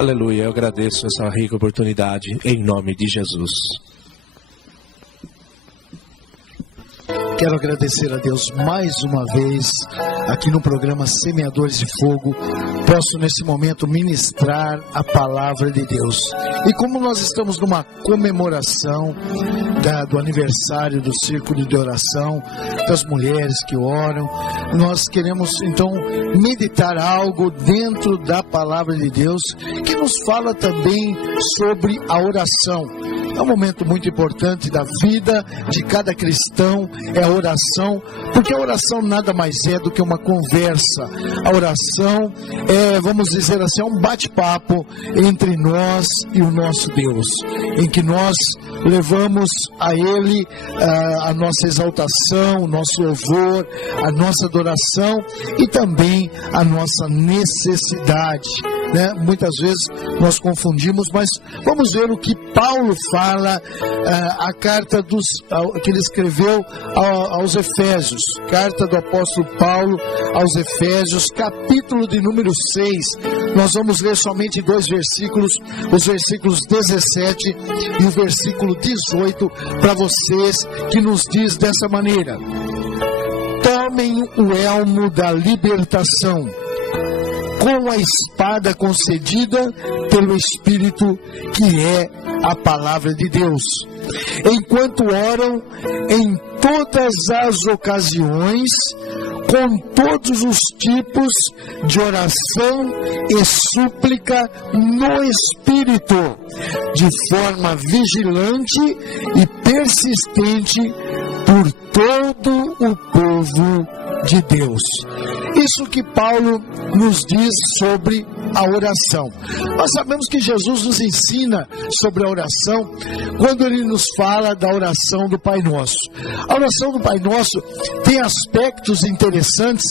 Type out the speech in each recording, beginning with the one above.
Aleluia, eu agradeço essa rica oportunidade em nome de Jesus. Quero agradecer a Deus mais uma vez, aqui no programa Semeadores de Fogo, posso nesse momento ministrar a palavra de Deus. E como nós estamos numa comemoração do aniversário do Círculo de Oração, das mulheres que oram, nós queremos então meditar algo dentro da palavra de Deus, que nos fala também sobre a oração. É um momento muito importante da vida de cada cristão, é a oração, porque a oração nada mais é do que uma conversa. A oração é, vamos dizer assim, é um bate-papo entre nós e o nosso Deus, em que nós levamos a Ele a nossa exaltação, o nosso louvor, a nossa adoração e também a nossa necessidade. Muitas vezes nós confundimos, mas vamos ver o que Paulo fala, a carta que ele escreveu aos Efésios, carta do apóstolo Paulo aos Efésios, capítulo de número 6, nós vamos ler somente 2 versículos, os versículos 17 e o versículo 18, para vocês, que nos diz dessa maneira: tomem o elmo da libertação, com a espada concedida pelo Espírito, que é a palavra de Deus. Enquanto oram em todas as ocasiões, com todos os tipos de oração e súplica no Espírito, de forma vigilante e persistente por todo o povo de Deus. Isso que Paulo nos diz sobre a oração. Nós sabemos que Jesus nos ensina sobre a oração quando ele nos fala da oração do Pai Nosso. A oração do Pai Nosso tem aspectos interessantes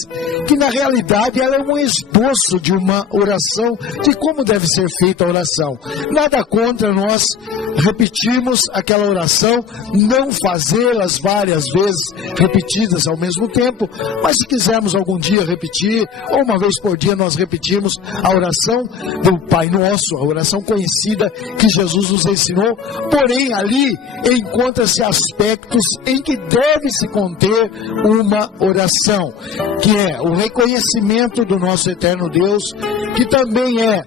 que na realidade ela é um esboço de uma oração, de como deve ser feita a oração. Nada contra nós repetirmos aquela oração, não fazê-las várias vezes repetidas ao mesmo tempo, mas se quisermos algum dia repetir, ou uma vez por dia nós repetirmos a oração do Pai Nosso, a oração conhecida que Jesus nos ensinou, porém ali encontra-se aspectos em que deve se conter uma oração, que é o reconhecimento do nosso eterno Deus, que também é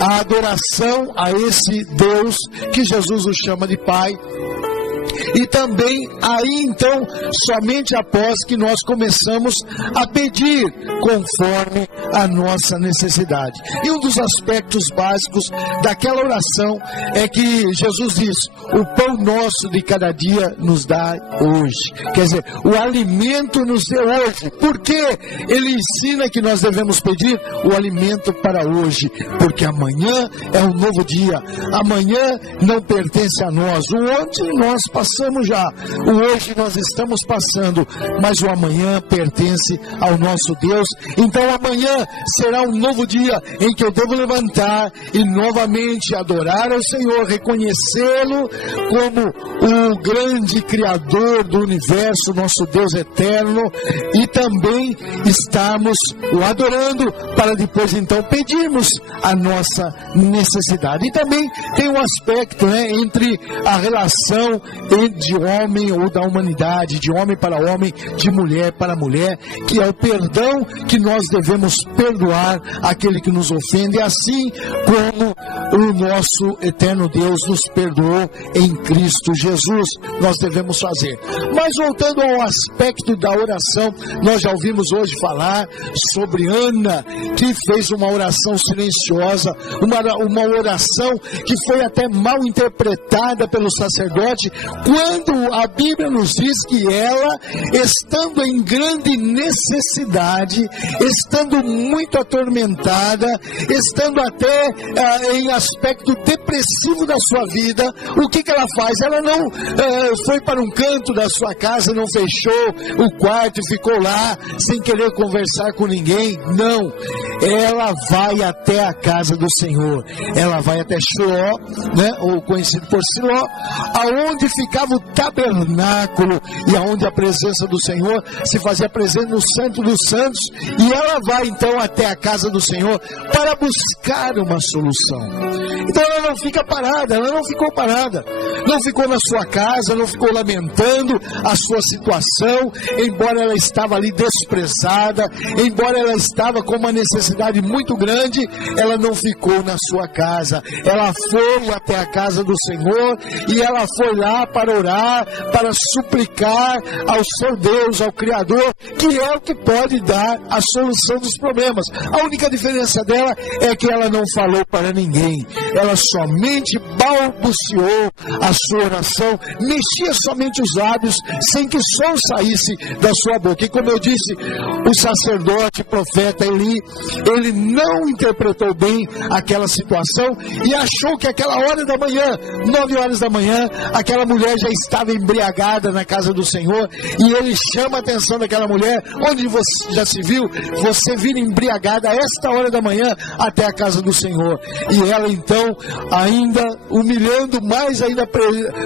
a adoração a esse Deus que Jesus o chama de Pai. E também aí então, somente após que nós começamos a pedir conforme a nossa necessidade. E um dos aspectos básicos daquela oração é que Jesus diz: o pão nosso de cada dia nos dá hoje. Quer dizer, o alimento nos deu hoje. Por que ele ensina que nós devemos pedir o alimento para hoje? Porque amanhã é um novo dia. Amanhã não pertence a nós. O ontem nós passamos já, o hoje nós estamos passando, mas o amanhã pertence ao nosso Deus. Então amanhã será um novo dia em que eu devo levantar e novamente adorar ao Senhor, reconhecê-lo como o grande Criador do universo, nosso Deus eterno, e também estarmos o adorando para depois então pedirmos a nossa necessidade. E também tem um aspecto, entre a relação de homem ou da humanidade, de homem para homem, de mulher para mulher, que é o perdão que nós devemos perdoar aquele que nos ofende, assim como o nosso eterno Deus nos perdoou em Cristo Jesus, nós devemos fazer. Mas voltando ao aspecto da oração, nós já ouvimos hoje falar sobre Ana, que fez uma oração silenciosa, uma oração que foi até mal interpretada pelo sacerdote, quando a Bíblia nos diz que ela, estando em grande necessidade, estando muito atormentada, estando até em aspecto depressivo da sua vida, o que ela faz? Ela não foi para um canto da sua casa, não fechou o quarto e ficou lá sem querer conversar com ninguém. Não, ela vai até a casa do Senhor. Ela vai até Siló, né, ou conhecido por Siló, aonde ficava o tabernáculo e aonde a presença do Senhor se fazia presente no Santo dos Santos. E ela vai então até a casa do Senhor para buscar uma solução. Então ela não fica parada, ela não ficou parada, não ficou na sua casa, não ficou lamentando a sua situação, embora ela estava ali desprezada, embora ela estava com uma necessidade muito grande, ela não ficou na sua casa, ela foi até a casa do Senhor e ela foi lá para orar, para suplicar ao seu Deus, ao Criador, que é o que pode dar a solução dos problemas. A única diferença dela é que ela não falou para ninguém, ela somente balbuciou a sua oração, mexia somente os lábios, sem que som saísse da sua boca. E como eu disse, o sacerdote, profeta Eli, ele não interpretou bem aquela situação e achou que aquela hora da manhã, 9 horas da manhã, aquela mulher já estava embriagada na casa do Senhor, e ele chama a atenção daquela mulher: onde você já se viu você vir embriagada a esta hora da manhã até a casa do Senhor? E ela então, ainda humilhando mais ainda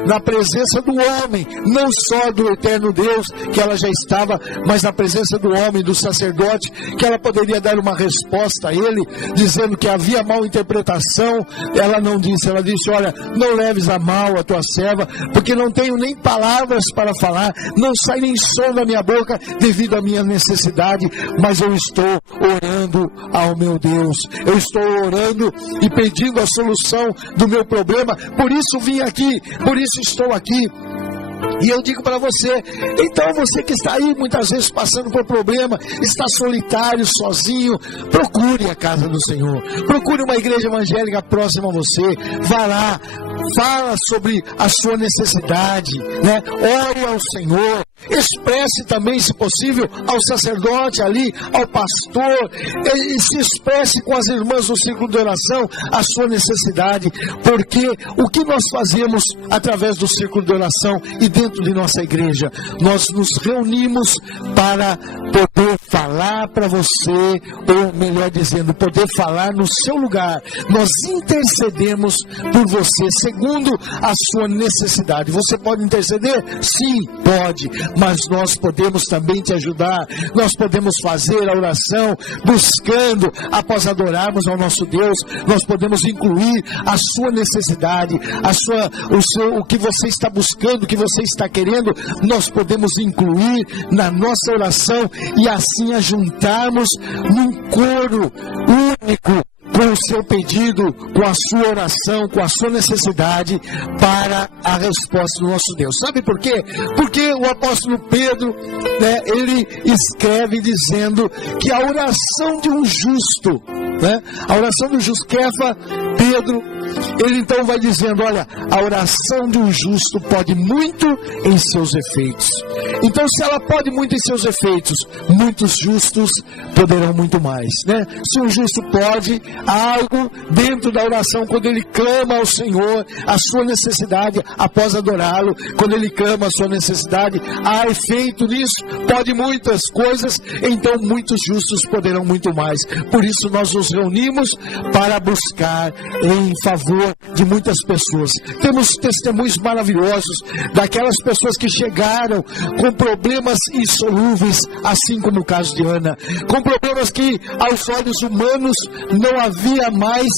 na presença do homem, não só do eterno Deus que ela já estava, mas na presença do homem, do sacerdote, que ela poderia dar uma resposta a ele, dizendo que havia mal interpretação. Ela não disse, ela disse: olha, não leves a mal a tua serva, porque não tenho nem palavras para falar, não sai nem som da minha boca devido à minha necessidade, mas eu estou orando ao meu Deus, eu estou orando e pedindo a solução do meu problema, por isso vim aqui, por isso estou aqui. E eu digo para você, então você que está aí muitas vezes passando por problema, está solitário, sozinho, procure a casa do Senhor, procure uma igreja evangélica próxima a você, vá lá, fala sobre a sua necessidade, né? Ore ao Senhor, expresse também, se possível, ao sacerdote ali, ao pastor, e se expresse com as irmãs do círculo de oração a sua necessidade, porque o que nós fazemos através do círculo de oração e dentro de nossa igreja, nós nos reunimos para poder falar para você, ou melhor dizendo, poder falar no seu lugar. Nós intercedemos por você segundo a sua necessidade. Você pode interceder? Sim, pode, mas nós podemos também te ajudar. Nós podemos fazer a oração buscando, após adorarmos ao nosso Deus, nós podemos incluir a sua necessidade, o que você está buscando, o que você está querendo, nós podemos incluir na nossa oração e assim ajuntarmos num coro único com o seu pedido, com a sua oração, com a sua necessidade para a resposta do nosso Deus. Sabe por quê? Porque o apóstolo Pedro, né, ele escreve dizendo que a oração de um justo, né, a oração do justo, Kefa, Pedro, ele então vai dizendo: olha, a oração de um justo pode muito em seus efeitos. Então, se ela pode muito em seus efeitos, muitos justos poderão muito mais, né? Se um justo pode algo dentro da oração, quando ele clama ao Senhor a sua necessidade, após adorá-lo, quando ele clama a sua necessidade, há efeito nisso, pode muitas coisas, então muitos justos poderão muito mais. Por isso nós nos reunimos para buscar em favor de muitas pessoas. Temos testemunhos maravilhosos daquelas pessoas que chegaram com problemas insolúveis, assim como o caso de Ana, com problemas que aos olhos humanos não havia mais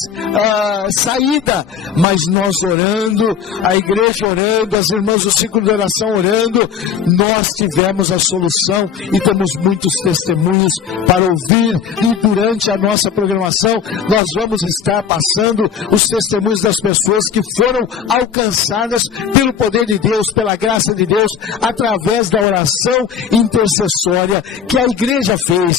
saída, mas nós orando, a igreja orando, as irmãs do ciclo de oração orando, nós tivemos a solução e temos muitos testemunhos para ouvir. E durante a nossa programação nós vamos estar passando os testemunhos das pessoas que foram alcançadas pelo poder de Deus, pela graça de Deus, através da oração intercessória que a igreja fez,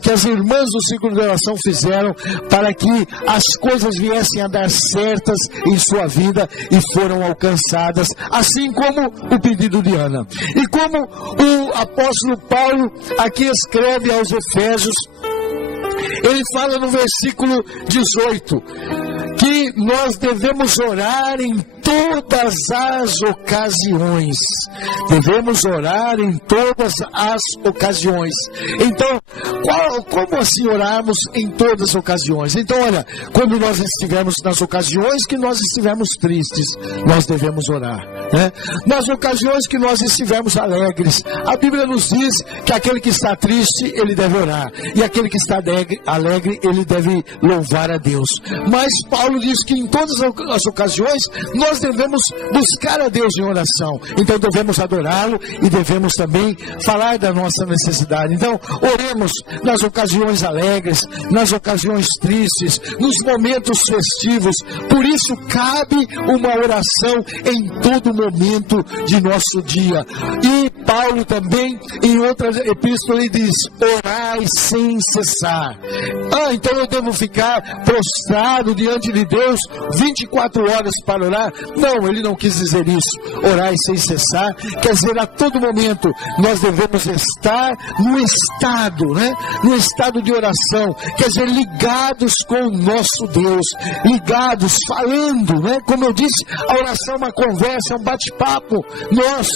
que as irmãs do ciclo de oração fizeram, para que as coisas viessem a dar certas em sua vida e foram alcançadas, assim como o pedido de Ana. E como o apóstolo Paulo aqui escreve aos Efésios, ele fala no versículo 18 que nós devemos orar em todas as ocasiões. Devemos orar em todas as ocasiões. Então, como assim orarmos em todas as ocasiões? Então, olha, quando nós estivermos nas ocasiões que nós estivermos tristes, nós devemos orar, né? Nas ocasiões que nós estivermos alegres, a Bíblia nos diz que aquele que está triste, ele deve orar, e aquele que está alegre, ele deve louvar a Deus. Mas Paulo diz que em todas as ocasiões nós devemos buscar a Deus em oração. Então devemos adorá-lo e devemos também falar da nossa necessidade. Então oremos nas ocasiões alegres, nas ocasiões tristes, nos momentos festivos. Por isso cabe uma oração em todo momento de nosso dia. E Paulo também, em outra epístola, ele diz: orai sem cessar. Então eu devo ficar prostrado diante de Deus 24 horas para orar? Não, ele não quis dizer isso. Orai sem cessar quer dizer, a todo momento nós devemos estar no estado, né? No estado de oração, quer dizer, ligados com o nosso Deus, ligados, falando, né? Como eu disse, a oração é uma conversa, é um bate-papo nosso,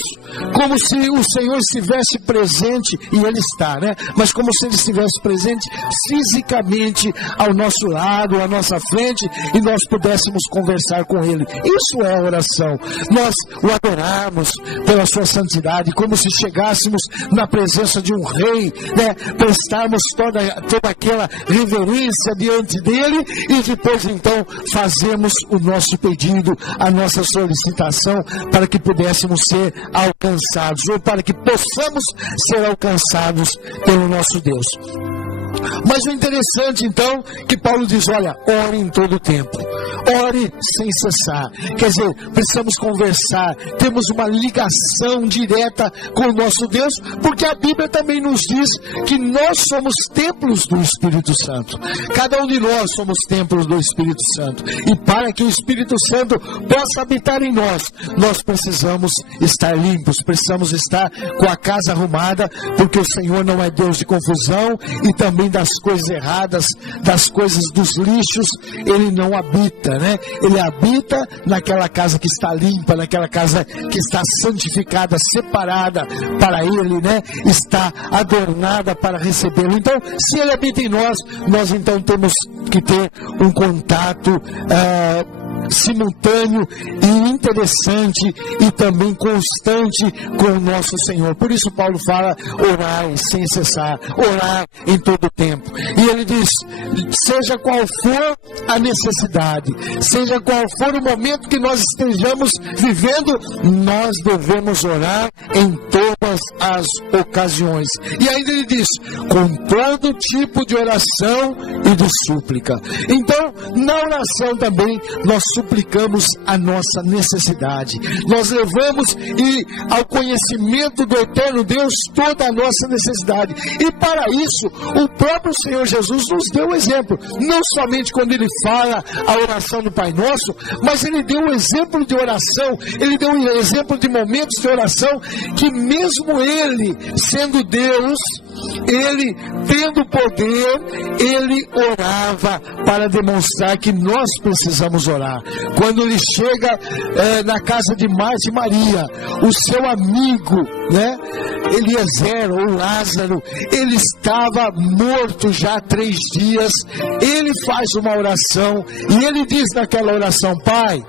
como se o Senhor estivesse presente, e Ele está, né? Mas como se Ele estivesse presente fisicamente ao nosso lado, à nossa frente, e nós pudéssemos conversar com Ele. Isso é a oração. Nós o adorarmos pela sua santidade, como se chegássemos na presença de um rei, né? Prestarmos toda aquela reverência diante dele, e depois então fazemos o nosso pedido, a nossa solicitação, para que pudéssemos ser alcançados, ou para que possamos ser alcançados pelo nosso Deus. Mas o interessante então, que Paulo diz: olha, ore em todo o tempo, ore sem cessar. Quer dizer, precisamos conversar, temos uma ligação direta com o nosso Deus, porque a Bíblia também nos diz que nós somos templos do Espírito Santo. Cada um de nós somos templos do Espírito Santo, e para que o Espírito Santo possa habitar em nós, nós precisamos estar limpos, precisamos estar com a casa arrumada, porque o Senhor não é Deus de confusão, e também das coisas erradas, das coisas dos lixos, Ele não habita, né? Ele habita naquela casa que está limpa, naquela casa que está santificada, separada para Ele, né? Está adornada para recebê-lo. Então, se Ele habita em nós, nós então temos que ter um contato simultâneo e interessante e também constante com o nosso Senhor. Por isso Paulo fala: orai sem cessar, orar em todo o tempo. E ele diz: seja qual for a necessidade, seja qual for o momento que nós estejamos vivendo, nós devemos orar em todas as ocasiões. E ainda ele diz: com todo tipo de oração e de súplica. Então, na oração também nós suplicamos a nossa necessidade. Nós levamos ao conhecimento do eterno Deus toda a nossa necessidade. E para isso, o próprio Senhor Jesus nos deu um exemplo. Não somente quando Ele fala a oração do Pai Nosso, mas Ele deu um exemplo de oração. Ele deu um exemplo de momentos de oração que mesmo Ele, sendo Deus, Ele, tendo poder, Ele orava para demonstrar que nós precisamos orar. Quando Ele chega na casa de Marta e Maria, o seu amigo, né, Eliezer ou Lázaro, ele estava morto já há 3 dias. Ele faz uma oração e ele diz naquela oração: Pai,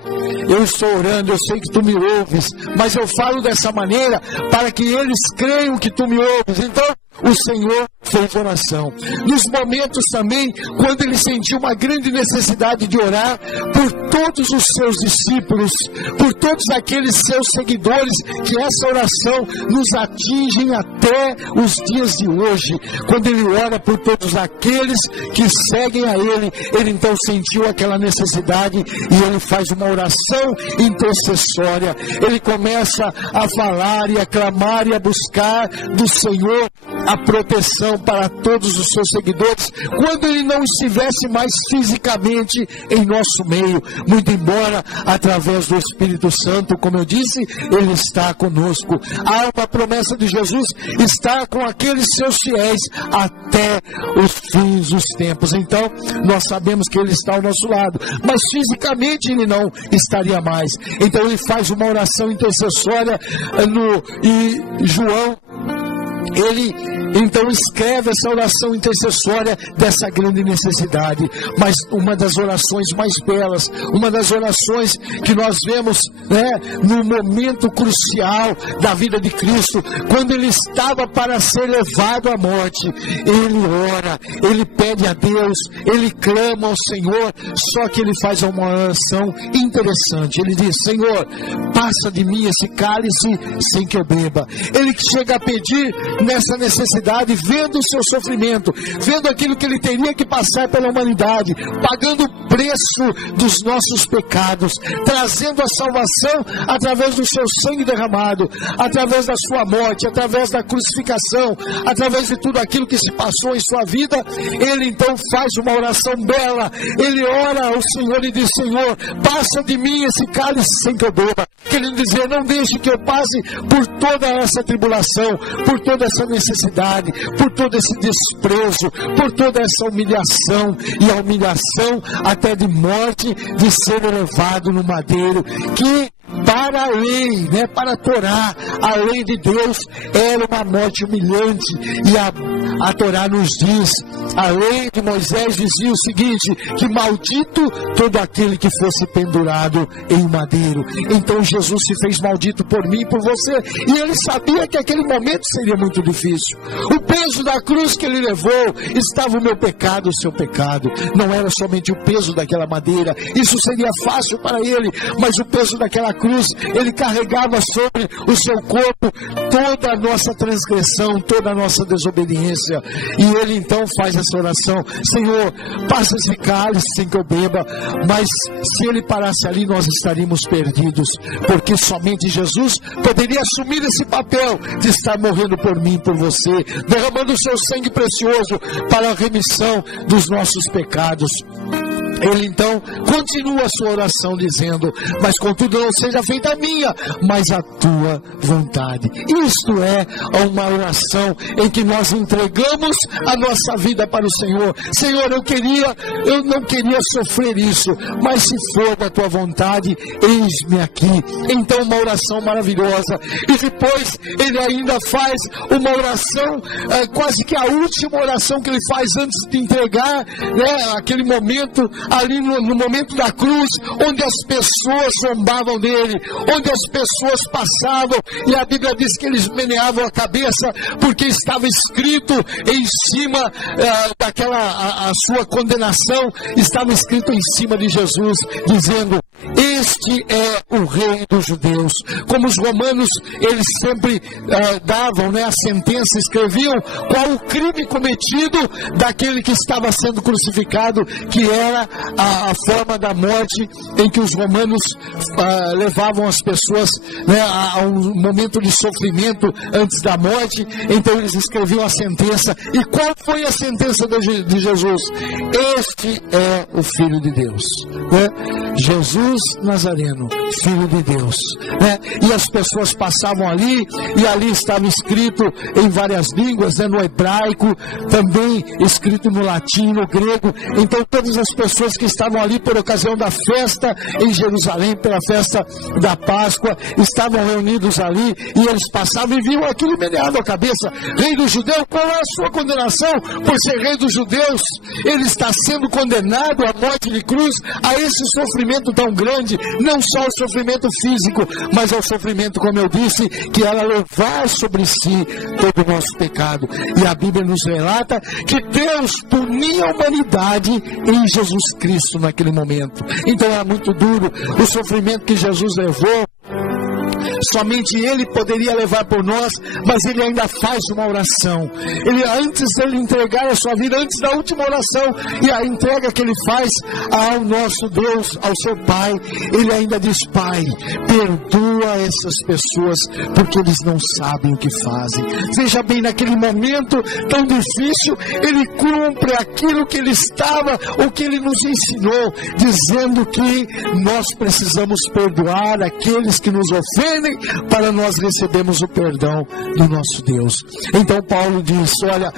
eu estou orando, eu sei que Tu me ouves, mas eu falo dessa maneira para que eles creiam que Tu me ouves. Então o Senhor fez oração. Nos momentos também, quando Ele sentiu uma grande necessidade de orar por todos os seus discípulos, por todos aqueles seus seguidores, que essa oração nos atinge até os dias de hoje. Quando Ele ora por todos aqueles que seguem a Ele, Ele então sentiu aquela necessidade e Ele faz uma oração intercessória. Ele começa a falar e a clamar e a buscar do Senhor a proteção para todos os seus seguidores, quando Ele não estivesse mais fisicamente em nosso meio, muito embora através do Espírito Santo, como eu disse, Ele está conosco. Há uma promessa de Jesus, estar com aqueles seus fiéis até os fins dos tempos. Então, nós sabemos que Ele está ao nosso lado, mas fisicamente Ele não estaria mais. Então Ele faz uma oração intercessória e João, ele então escreve essa oração intercessória dessa grande necessidade. Mas uma das orações mais belas, uma das orações que nós vemos, no momento crucial da vida de Cristo, quando Ele estava para ser levado à morte, Ele ora, Ele pede a Deus, Ele clama ao Senhor, só que Ele faz uma oração interessante. Ele diz: Senhor, passa de mim esse cálice sem que eu beba. Ele chega a pedir nessa necessidade, vendo o seu sofrimento, vendo aquilo que Ele teria que passar pela humanidade, pagando o preço dos nossos pecados, trazendo a salvação através do seu sangue derramado, através da sua morte, através da crucificação, através de tudo aquilo que se passou em sua vida. Ele então faz uma oração bela, ele ora ao Senhor e diz: Senhor, passa de mim esse cálice sem que eu beba. Querendo dizer, não deixe que eu passe por toda essa tribulação, por toda essa necessidade, por todo esse desprezo, por toda essa humilhação, e a humilhação até de morte, de ser elevado no madeiro, que para a lei, para a Torá, a lei de Deus era uma morte humilhante. E a Torá nos diz, a lei de Moisés dizia o seguinte, que maldito todo aquele que fosse pendurado em madeiro. Então Jesus se fez maldito por mim e por você, e Ele sabia que aquele momento seria muito difícil. O peso da cruz que Ele levou, estava o meu pecado, o seu pecado. Não era somente o peso daquela madeira, isso seria fácil para Ele, mas o peso daquela cruz, Ele carregava sobre o seu corpo toda a nossa transgressão, toda a nossa desobediência. E Ele então faz essa oração: Senhor, passa esse cálice sem que eu beba. Mas se Ele parasse ali, nós estaríamos perdidos, porque somente Jesus poderia assumir esse papel de estar morrendo por mim, por você, derramando o seu sangue precioso para a remissão dos nossos pecados. Ele então continua a sua oração dizendo: mas contudo não seja feita a minha, mas a tua vontade. Isto é uma oração em que nós entregamos a nossa vida para o Senhor. Senhor, eu não queria sofrer isso, mas se for da tua vontade, eis-me aqui. Então uma oração maravilhosa. E depois ele ainda faz uma oração, quase que a última oração que ele faz antes de entregar, aquele momento ali no momento da cruz, onde as pessoas zombavam dele, onde as pessoas passavam, e a Bíblia diz que eles meneavam a cabeça, porque estava escrito em cima a sua condenação, estava escrito em cima de Jesus, dizendo: este é o Rei dos Judeus. Como os romanos, eles sempre davam a sentença, escreviam qual o crime cometido daquele que estava sendo crucificado, que era a forma da morte em que os romanos levavam as pessoas a um momento de sofrimento antes da morte. Então eles escreviam a sentença. E qual foi a sentença de Jesus? Este é o Filho de Deus, Jesus Nazareno, Filho de Deus, E as pessoas passavam ali, e ali estava escrito em várias línguas, no hebraico, também escrito no latim, no grego. Então todas as pessoas que estavam ali por ocasião da festa em Jerusalém, pela festa da Páscoa, estavam reunidos ali, e eles passavam e viam aquilo e meneavam a cabeça: Rei dos Judeus, qual é a sua condenação por ser Rei dos Judeus? Ele está sendo condenado à morte de cruz, a esse sofrimento tão grande, não só o sofrimento físico, mas ao sofrimento, como eu disse, que era levar sobre si todo o nosso pecado. E a Bíblia nos relata que Deus punia a humanidade em Jesus Cristo naquele momento. Então era muito duro o sofrimento que Jesus levou Somente Ele poderia levar por nós, mas Ele ainda faz uma oração. Antes de Ele entregar a sua vida, antes da última oração e a entrega que Ele faz ao nosso Deus, ao seu Pai, Ele ainda diz: Pai, perdoa essas pessoas, porque eles não sabem o que fazem. Veja bem, naquele momento tão difícil, Ele cumpre aquilo que Ele estava, o que Ele nos ensinou, dizendo que nós precisamos perdoar aqueles que nos ofendem, para nós recebermos o perdão do nosso Deus. Então Paulo diz: olha,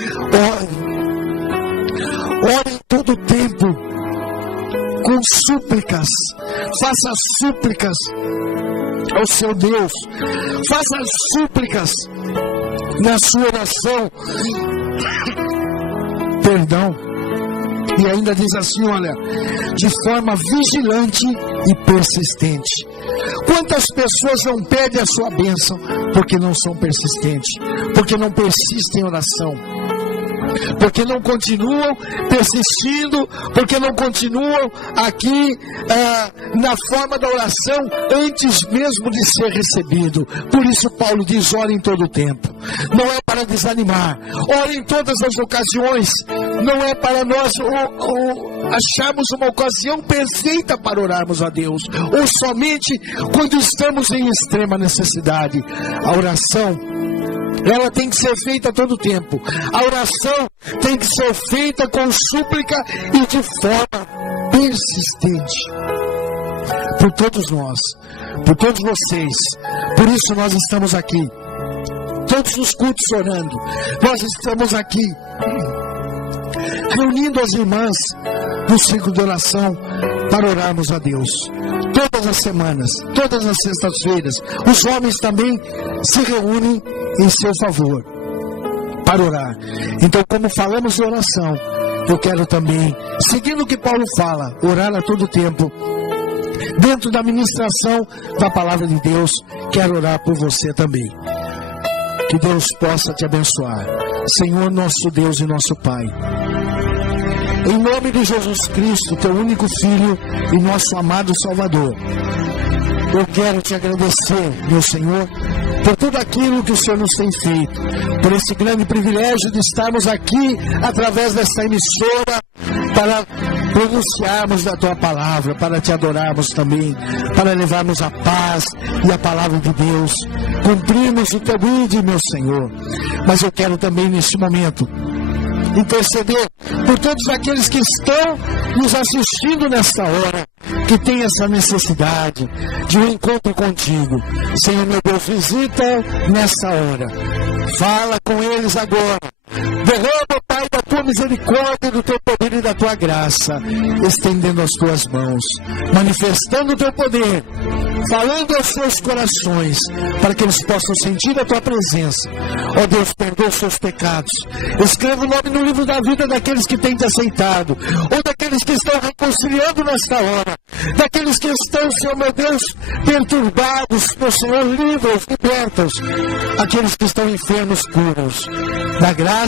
ore em todo o tempo, com súplicas, faça súplicas ao seu Deus, faça súplicas na sua oração, perdão, e ainda diz assim, olha, de forma vigilante e persistente. Quantas pessoas não pedem a sua bênção porque não são persistentes, porque não persistem em oração, porque não continuam persistindo, porque não continuam aqui na forma da oração antes mesmo de ser recebido. Por isso Paulo diz: ore em todo o tempo. Não é para desanimar, ore em todas as ocasiões. Não é para nós acharmos uma ocasião perfeita para orarmos a Deus, ou somente quando estamos em extrema necessidade. A oração, ela tem que ser feita a todo tempo. A oração tem que ser feita com súplica e de forma persistente. Por todos nós, por todos vocês. Por isso nós estamos aqui, todos os cultos orando. Nós estamos aqui reunindo as irmãs no ciclo de oração para orarmos a Deus. Todas as semanas, todas as sextas-feiras, os homens também se reúnem em seu favor para orar. Então, como falamos de oração, eu quero também, seguindo o que Paulo fala, orar a todo tempo. Dentro da ministração da palavra de Deus, quero orar por você também. Que Deus possa te abençoar. Senhor, nosso Deus e nosso Pai, em nome de Jesus Cristo, teu único Filho e nosso amado Salvador, eu quero te agradecer, meu Senhor, por tudo aquilo que o Senhor nos tem feito, por esse grande privilégio de estarmos aqui através dessa emissora para pronunciarmos da tua palavra, para te adorarmos também, para levarmos a paz e a palavra de Deus, cumprirmos o teu ídolo, meu Senhor. Mas eu quero também neste momento interceder por todos aqueles que estão nos assistindo nesta hora, que tem essa necessidade de um encontro contigo. Senhor meu Deus, visita nesta hora, fala com eles agora. Derrama, Pai, da tua misericórdia, do teu poder e da tua graça, estendendo as tuas mãos, manifestando o teu poder, falando aos seus corações, para que eles possam sentir a tua presença. Ó Deus, perdoa os seus pecados. Escreva o nome no livro da vida daqueles que têm te aceitado, ou daqueles que estão reconciliando nesta hora, daqueles que estão, Senhor meu Deus, perturbados, meu Senhor, livra-os, liberta-os. Aqueles que estão enfermos, cura-os. Da graça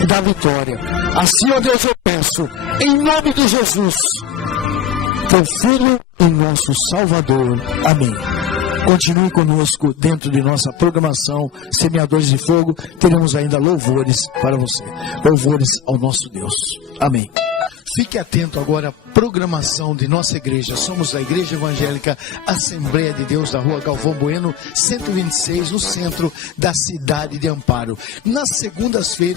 e da vitória. Assim, ó Deus, eu peço, em nome de Jesus, teu Filho e nosso Salvador. Amém. Continue conosco dentro de nossa programação Semeadores de Fogo. Teremos ainda louvores para você. Louvores ao nosso Deus. Amém. Fique atento agora à programação de nossa igreja. Somos a Igreja Evangélica Assembleia de Deus da Rua Galvão Bueno, 126, no centro da cidade de Amparo. Nas segundas-feiras,